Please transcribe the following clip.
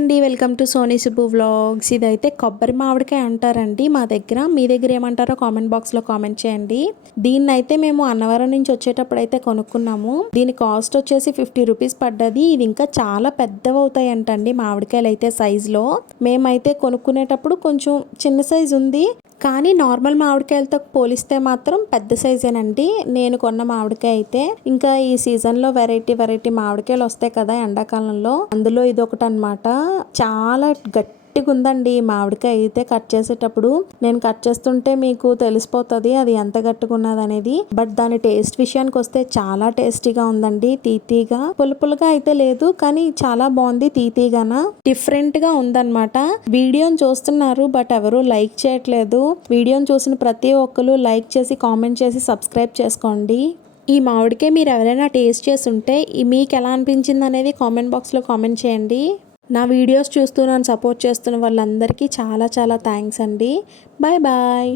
అండి welcome to Soni Subbu vlogs. ఇదైతే కొబ్బరి మామిడికాయ అంటారండి మా దగ్గర. మీ దగ్గర ఏమంటారో కామెంట్ బాక్స్లో కామెంట్ చేయండి. దీన్ని అయితే మేము అన్నవరం నుంచి వచ్చేటప్పుడు అయితే కొనుక్కున్నాము. దీని కాస్ట్ వచ్చేసి ఫిఫ్టీ రూపీస్ పడ్డది. ఇది ఇంకా చాలా పెద్దవి అవుతాయి అంటండి మామిడికాయలు అయితే సైజులో మేమైతే కొనుక్కునేటప్పుడు కొంచెం చిన్న సైజు ఉంది. కానీ నార్మల్ మామిడికాయలతో పోలిస్తే మాత్రం పెద్ద సైజేనండి నేను కొన్న మామిడికాయ అయితే ఇంకా ఈ సీజన్లో వెరైటీ వెరైటీ మామిడికాయలు వస్తాయి కదా ఎండాకాలంలో. అందులో ఇది ఒకటి అనమాట చాలా గట్టిగా ఉందండి ఈ మామిడికాయ అయితే కట్ చేసేటప్పుడు నేను కట్ చేస్తుంటే మీకు తెలిసిపోతుంది అది ఎంత గట్టిగా ఉన్నది అనేది బట్ దాని టేస్ట్ విషయానికి వస్తే చాలా టేస్టీగా ఉందండి. తీతీగా పులుపులుగా అయితే లేదు కానీ చాలా బాగుంది తీతీగాన. డిఫరెంట్గా ఉందన్నమాట. వీడియోని చూస్తున్నారు బట్ ఎవరు లైక్ చేయట్లేదు. వీడియోని చూసిన ప్రతి ఒక్కరు లైక్ చేసి కామెంట్ చేసి సబ్స్క్రైబ్ చేసుకోండి. ఈ మామిడికాయ మీరు ఎవరైనా టేస్ట్ చేసి ఉంటే మీకు ఎలా అనిపించింది అనేది కామెంట్ బాక్స్లో కామెంట్ చేయండి. నా వీడియోస్ చూస్తూ నన్ను సపోర్ట్ చేస్తున్న వాళ్ళందరికీ చాలా చాలా థ్యాంక్స్ అండి. Bye bye.